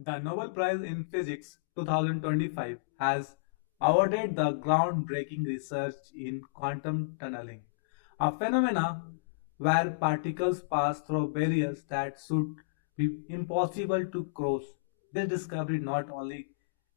The Nobel Prize in Physics 2025 has awarded the groundbreaking research in quantum tunneling, a phenomena where particles pass through barriers that should be impossible to cross. This discovery not only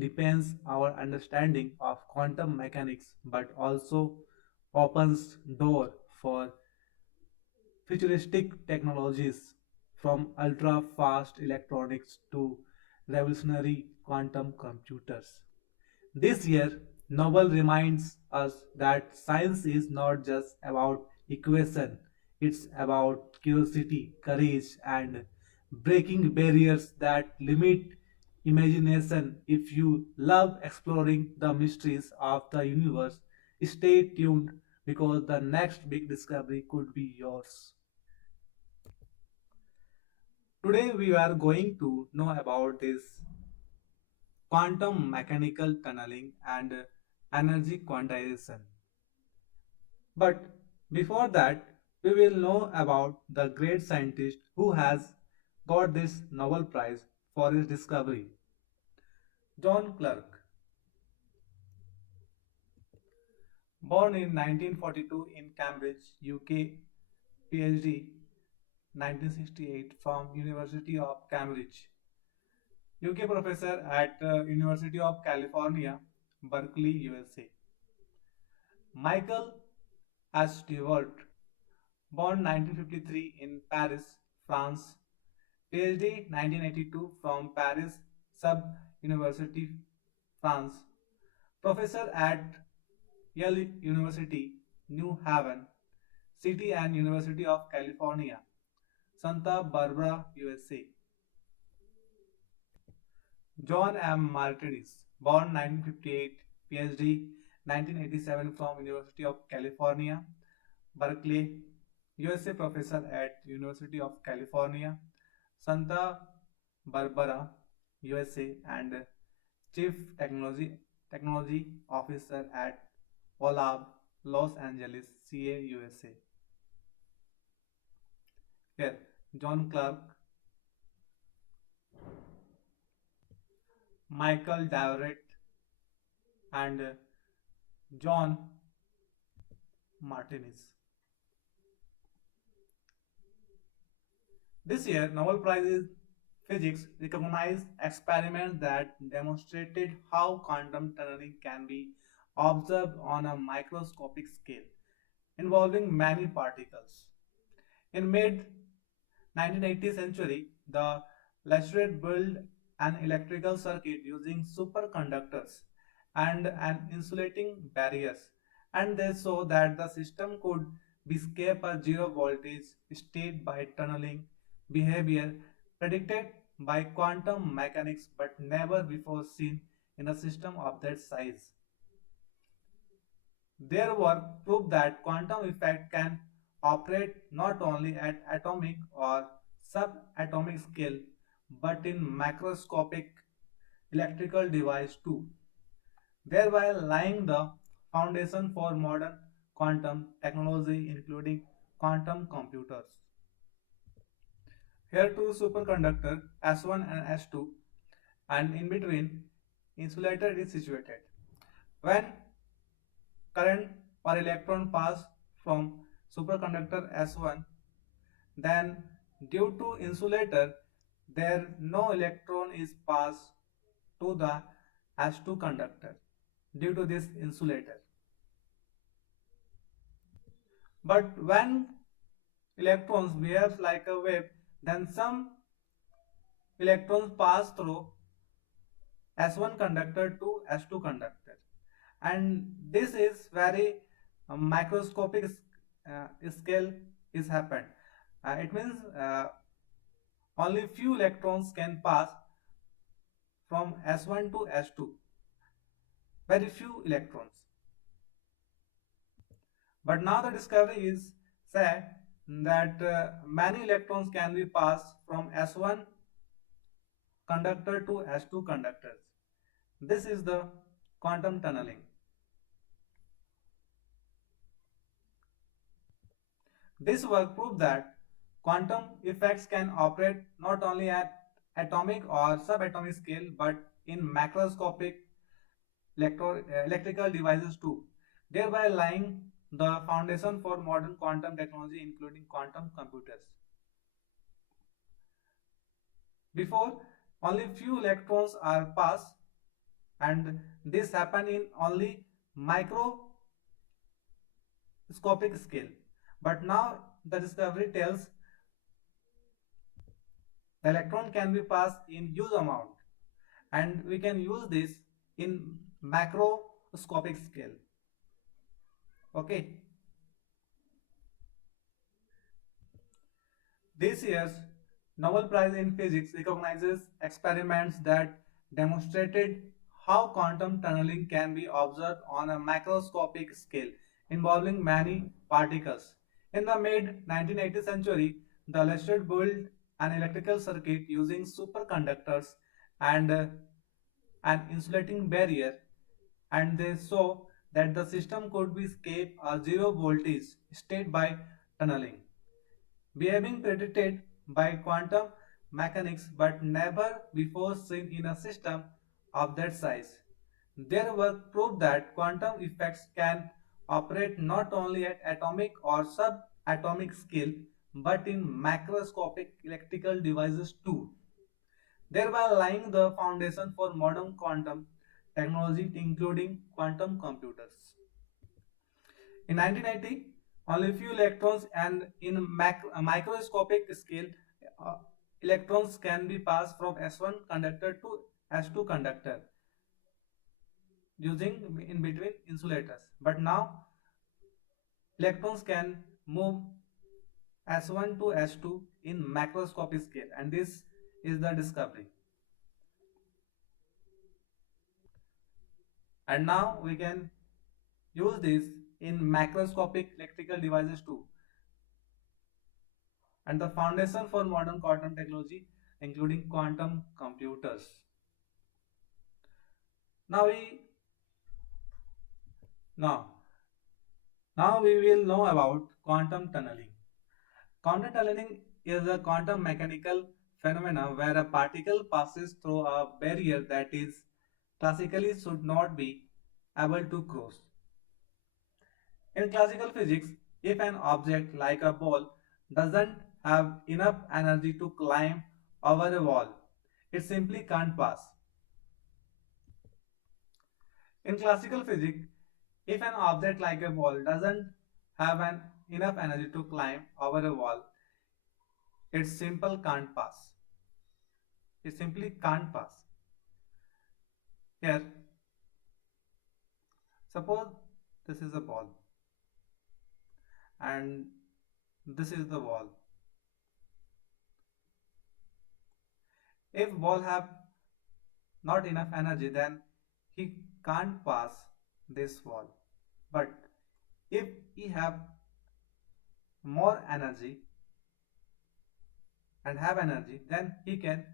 deepens our understanding of quantum mechanics but also opens door for futuristic technologies from ultra fast electronics to revolutionary quantum computers. This year, Nobel reminds us that science is not just about equation, it's about curiosity, courage, and breaking barriers that limit imagination. If you love exploring the mysteries of the universe, stay tuned because the next big discovery could be yours. Today we are going to know about this quantum mechanical tunneling and energy quantization. But before that, we will know about the great scientist who has got this Nobel Prize for his discovery. John Clerk, born in 1942 in Cambridge, UK, PhD 1968 from University of Cambridge. UK professor at University of California, Berkeley, USA. Michael S. Stewart, born 1953 in Paris, France, PhD 1982 from Paris Sub University, France, professor at Yale University, New Haven, City and University of California, Santa Barbara, USA. John M. Martinez, born 1958, PhD 1987 from University of California, Berkeley, USA professor at University of California, Santa Barbara, USA and Chief Technology Officer at OLAB, Los Angeles, CA, USA. Here, John Clark, Michael Daverett and John Martinez. This year, Nobel Prize in Physics recognized experiments that demonstrated how quantum tunneling can be observed on a microscopic scale, involving many particles. In mid 1980th century, the Laceret built an electrical circuit using superconductors and an insulating barriers, and they saw that the system could escape a zero voltage state by tunneling behavior predicted by quantum mechanics but never before seen in a system of that size. Their work proved that quantum effect can operate not only at atomic or subatomic scale but in macroscopic electrical device too, thereby laying the foundation for modern quantum technology including quantum computers. Here two superconductor S1 and S2 and in between insulator is situated. When current or electron pass from superconductor S1, then due to insulator there no electron is passed to the S2 conductor due to this insulator. But when electrons behaves like a wave, then some electrons pass through S1 conductor to S2 conductor, and this is very microscopic scale is happened. It means only few electrons can pass from S1 to S2, very few electrons. But now the discovery is said that many electrons can be passed from S1 conductor to S2 conductors. This is the quantum tunneling. This work proved that quantum effects can operate not only at atomic or subatomic scale, but in macroscopic electrical devices too, thereby laying the foundation for modern quantum technology, including quantum computers. Before, only few electrons are passed, and this happen in only microscopic scale. But now the discovery tells the electron can be passed in huge amount, and we can use this in macroscopic scale. Okay. This year's Nobel Prize in Physics recognizes experiments that demonstrated how quantum tunneling can be observed on a macroscopic scale involving many particles. In the mid 1980th century, the Leicester built an electrical circuit using superconductors and an insulating barrier, and they saw that the system could be escape a zero voltage state by tunneling, behaving predicted by quantum mechanics but never before seen in a system of that size. Their work proved that quantum effects can operate not only at atomic or subatomic scale but in macroscopic electrical devices too, thereby laying the foundation for modern quantum technology including quantum computers. In 1980, only few electrons and in microscopic scale, uh, electrons can be passed from S1 conductor to S2 conductor using in between insulators. But now electrons can move S1 to S2 in macroscopic scale, and this is the discovery. And now we can use this in macroscopic electrical devices too, and the foundation for modern quantum technology including quantum computers. Now we now now we will know about quantum tunneling. Quantum tunneling is a quantum mechanical phenomena where a particle passes through a barrier that is classically should not be able to cross. In classical physics, if an object like a ball doesn't have enough energy to climb over a wall, it simply can't pass. In classical physics, if an object like a ball doesn't have enough energy to climb over a wall, it simply can't pass. It simply can't pass. Here, suppose this is a ball and this is the wall. If ball have not enough energy, then he can't pass this wall. But if he have more energy and have energy, then he can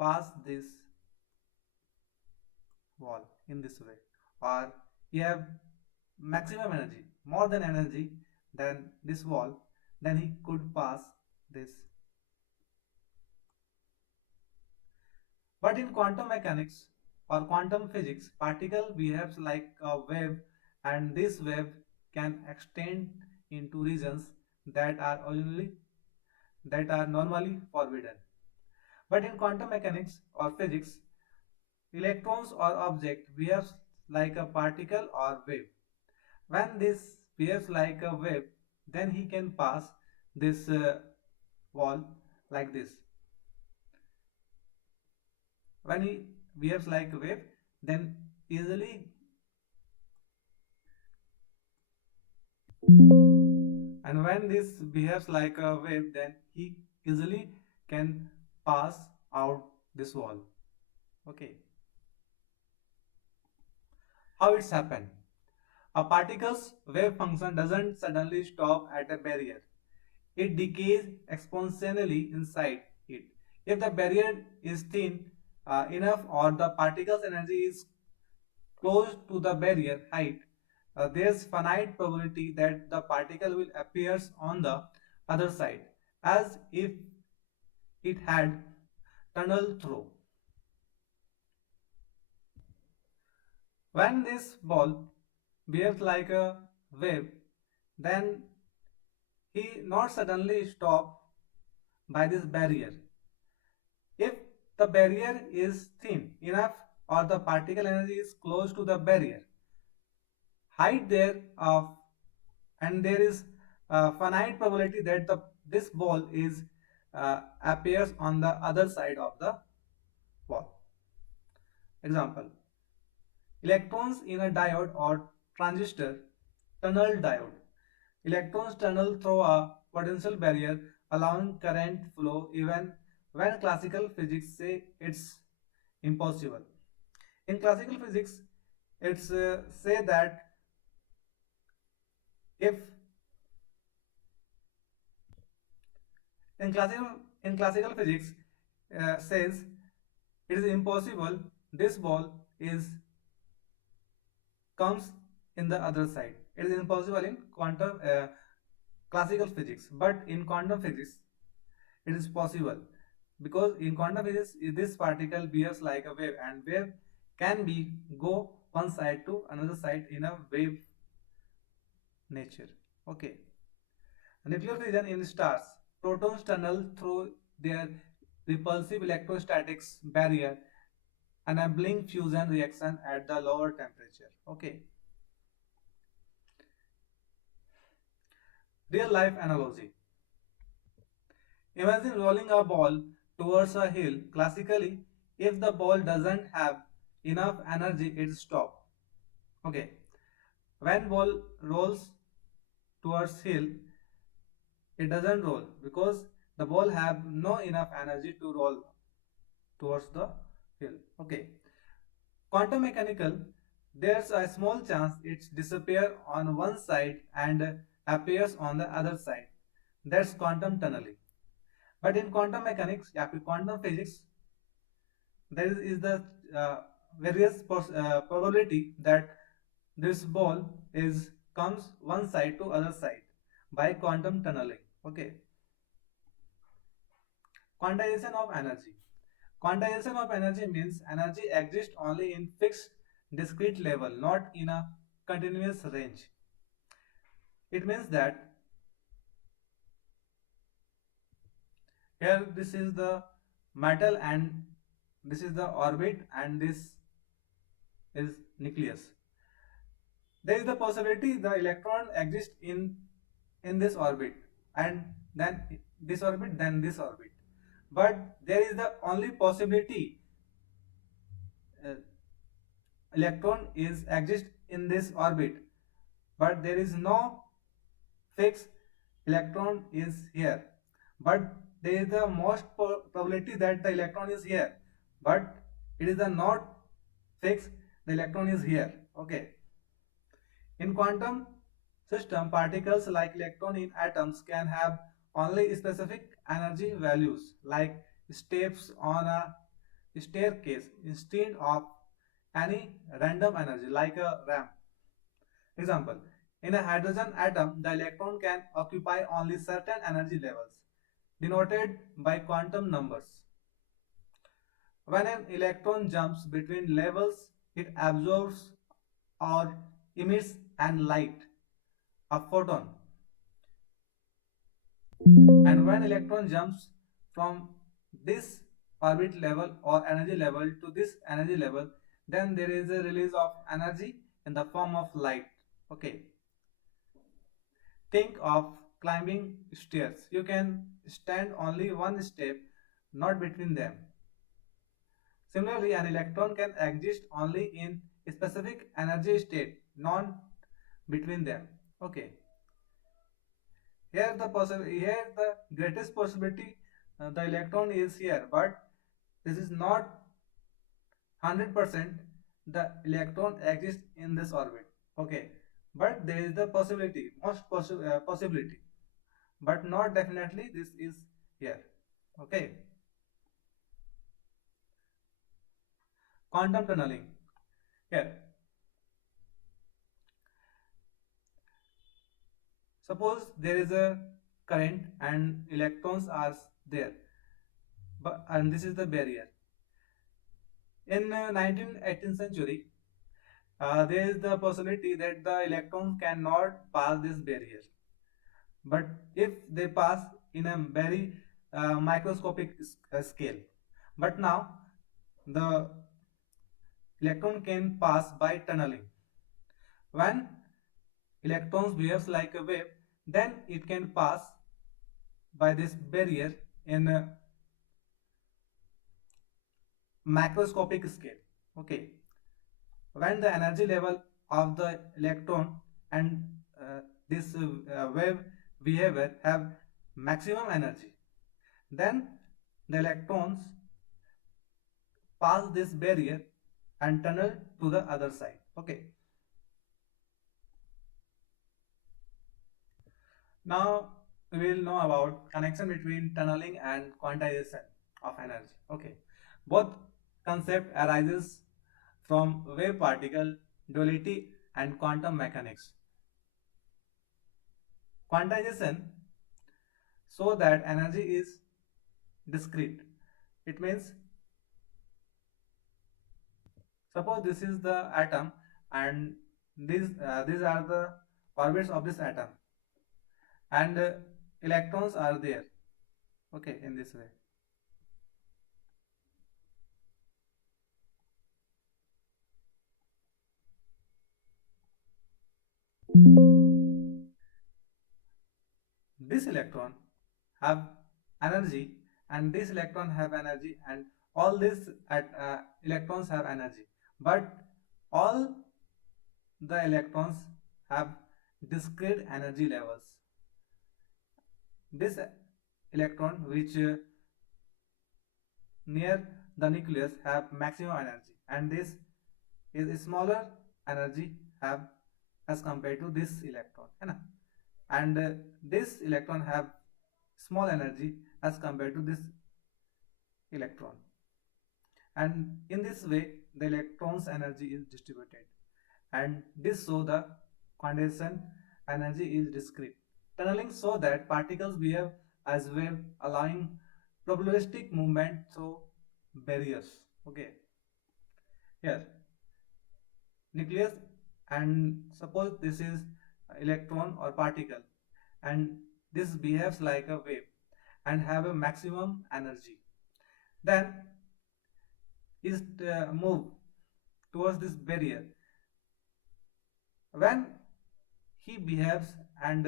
pass this wall in this way, or he have maximum energy, more than energy than this wall, then he could pass this. But in quantum mechanics or quantum physics, particle behaves like a wave, and this wave can extend into regions that are normally forbidden. But in quantum mechanics or physics, electrons or object behaves like a particle or wave. When this behaves like a wave, then he can pass this wall like this. When he behaves like a wave, then easily, and when this behaves like a wave, then he easily can pass out this wall. Okay. How it's happened? A particle's wave function doesn't suddenly stop at a barrier. It decays exponentially inside it. If the barrier is thin enough or the particle's energy is close to the barrier height, there's finite probability that the particle will appears on the other side as if it had tunnel through. When this ball behaves like a wave, then he not suddenly stop by this barrier. If the barrier is thin enough or the particle energy is close to the barrier, height there of and there is a finite probability that this ball is appears on the other side of the wall. Example: electrons in a diode or transistor tunnel diode. Electrons tunnel through a potential barrier, allowing current flow even when classical physics say it's impossible. In classical physics, it's say that if in classical in classical physics says it is impossible, this ball is comes in the other side. It is impossible in quantum classical physics, but in quantum physics it is possible, because in quantum physics this particle behaves like a wave, and wave can be go one side to another side in a wave nature. Okay. Nuclear fission in stars. Protons tunnel through their repulsive electrostatics barrier, enabling fusion reaction at the lower temperature. Okay. Real life analogy. Imagine rolling a ball towards a hill. Classically, if the ball doesn't have enough energy, it stops. Okay. When ball rolls towards hill, it doesn't roll because the ball have no enough energy to roll towards the hill. Okay. Quantum mechanical, there's a small chance it disappears on one side and appears on the other side. That's quantum tunneling. But in quantum mechanics, quantum physics, there is the uh, various probability that this ball is comes one side to other side by quantum tunneling. Okay. Quantization of energy. Quantization of energy means energy exists only in fixed discrete level, not in a continuous range. It means that here this is the metal and this is the orbit and this is nucleus. There is the possibility the electron exists in this orbit, and then this orbit, then this orbit. But there is the only possibility uh, electron is exist in this orbit, but there is no fixed electron is here. But there is the most probability that the electron is here, but it is the not fixed the electron is here. Okay. In quantum system, particles like electron in atoms can have only specific energy values, like steps on a staircase, instead of any random energy like a ramp. Example: in a hydrogen atom, the electron can occupy only certain energy levels, denoted by quantum numbers. When an electron jumps between levels, it absorbs or emits an light, a photon. And when electron jumps from this orbit level or energy level to this energy level, then there is a release of energy in the form of light. Okay. Think of climbing stairs. You can stand only one step, not between them. Similarly, an electron can exist only in a specific energy state, not between them. Okay. Here the greatest possibility the electron is here, but this is not 100% the electron exists in this orbit. Okay, but there is the possibility, possibility, but not definitely this is here. Okay. Quantum tunneling. Here, suppose there is a current and electrons are there, and this is the barrier. In 19th 18th century, there is the possibility that the electrons cannot pass this barrier, but if they pass in a very microscopic scale. But now the electron can pass by tunneling. When electrons behaves like a wave, then it can pass by this barrier in a macroscopic scale. Okay, when the energy level of the electron and this wave behavior have maximum energy, then the electrons pass this barrier and tunnel to the other side. Okay, now we will know about connection between tunneling and quantization of energy. Okay, both concept arises from wave particle duality and quantum mechanics. Quantization so that energy is discrete. It means, suppose this is the atom and these are the orbits of this atom, and electrons are there. Okay, in this way. This electron have energy and this electron have energy, and all these electrons have energy, but all the electrons have discrete energy levels. This electron which near the nucleus have maximum energy, and this is smaller energy have as compared to this electron, है ना? And this electron have small energy as compared to this electron, and in this way the electrons energy is distributed, and this so the condensation energy is discrete. Tunneling so that particles behave as wave, allowing probabilistic movement through barriers. Okay, here nucleus, and suppose this is electron or particle, and this behaves like a wave and have a maximum energy, then is move towards this barrier. When he behaves and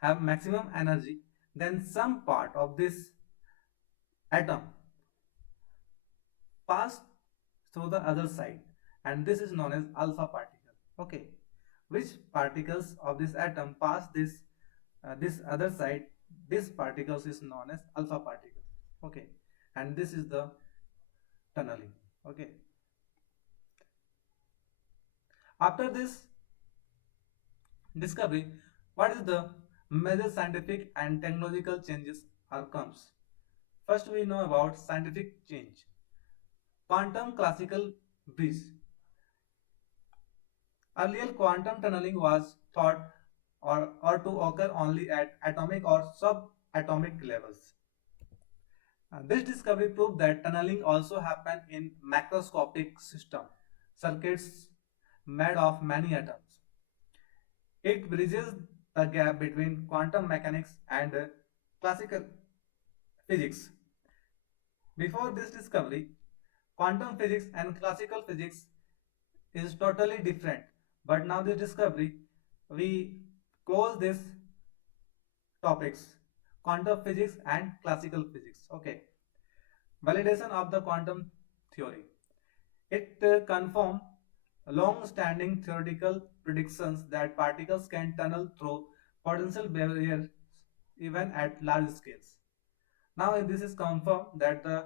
have maximum energy, then some part of this atom pass through the other side, and this is known as alpha particle. Okay, which particles of this atom pass this other side, this particles is known as alpha particles. Okay, and this is the tunneling. Okay, after this discovery, what is the major scientific and technological changes or comes? First, we know about scientific change. Quantum classical bridge. Earlier, quantum tunneling was thought or to occur only at atomic or subatomic levels. This discovery proved that tunneling also happens in macroscopic system, circuits made of many atoms. It bridges the gap between quantum mechanics and classical physics. Before this discovery, quantum physics and classical physics is totally different. But now this discovery, we close these topics, quantum physics and classical physics. Okay. Validation of the quantum theory. It confirms long-standing theoretical predictions that particles can tunnel through potential barriers even at large scales. Now this is confirmed that the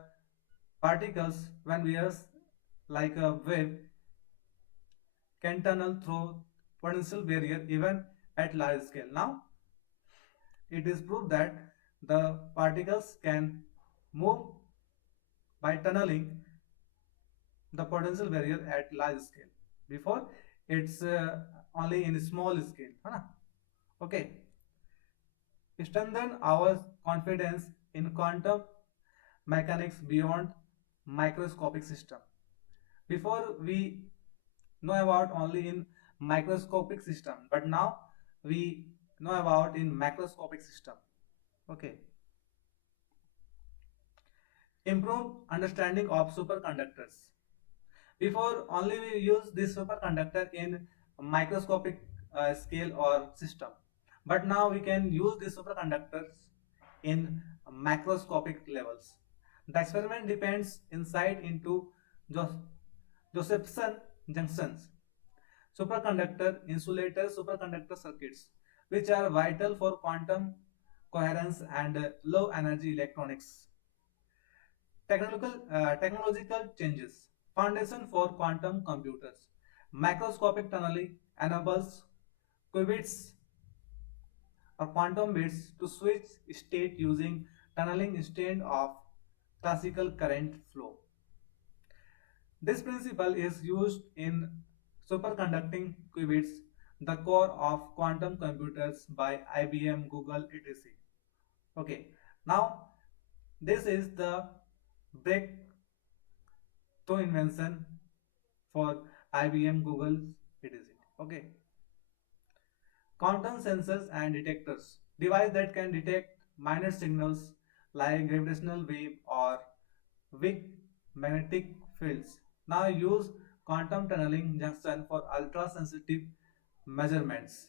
particles, when behaves like a wave, can tunnel through potential barrier even at large scale. Now it is proved that the particles can move by tunneling the potential barrier at large scale. Before it's only in small scale. Okay. Strengthen our confidence in quantum mechanics beyond microscopic system. Before we know about only in microscopic system, but now we know about in macroscopic system. Okay. Improve understanding of superconductors. Before only we use this superconductor in microscopic scale or system, but now we can use these superconductors in macroscopic levels. The experiment depends insight into Josephson junctions, superconductor insulator superconductor circuits, which are vital for quantum coherence and low energy electronics. Technological changes. Foundation for quantum computers. Macroscopic tunneling enables qubits or quantum bits to switch state using tunneling instead of classical current flow. This principle is used in superconducting qubits, the core of quantum computers by IBM, Google, etc. Okay, now this is the breakthrough invention for IBM, Google, etc. Okay, quantum sensors and detectors, device that can detect minor signals like gravitational wave or weak magnetic fields. Now use quantum tunneling junction for ultra sensitive measurements.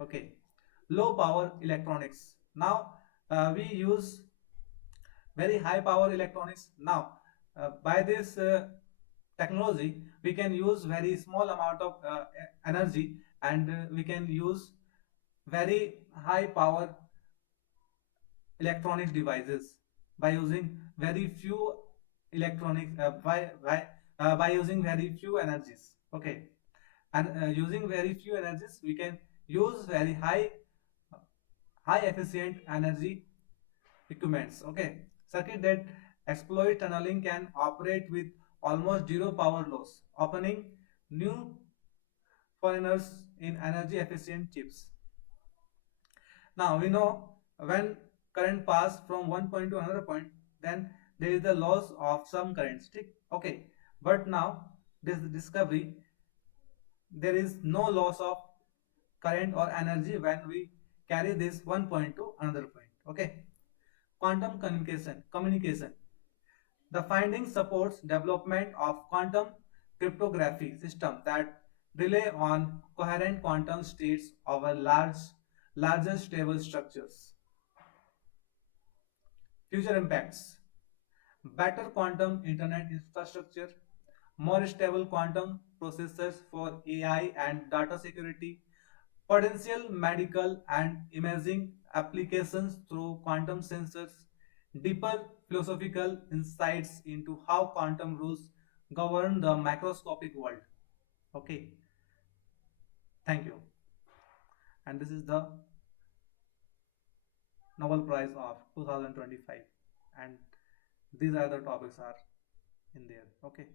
Okay, low power electronics. Now we use very high power electronics. Now by this technology we can use very small amount of energy, and we can use very high power electronic devices by using very few electronics by using very few energies. Okay, and using very few energies we can use very high efficient energy equipments. Okay, circuit that exploit tunneling can operate with almost zero power loss, opening new foreigners in energy efficient chips. Now we know when current pass from one point to another point, then there is the loss of some current. Okay, but now this discovery, there is no loss of current or energy when we carry this one point to another point. Okay, quantum communication. The finding supports development of quantum cryptography system that rely on coherent quantum states over larger stable structures. Future impacts: better quantum internet infrastructure, more stable quantum processors for AI and data security, potential medical and imaging applications through quantum sensors, deeper philosophical insights into how quantum rules govern the macroscopic world. Okay, thank you. And this is the Nobel Prize of 2025, and these are the topics are in there. Okay.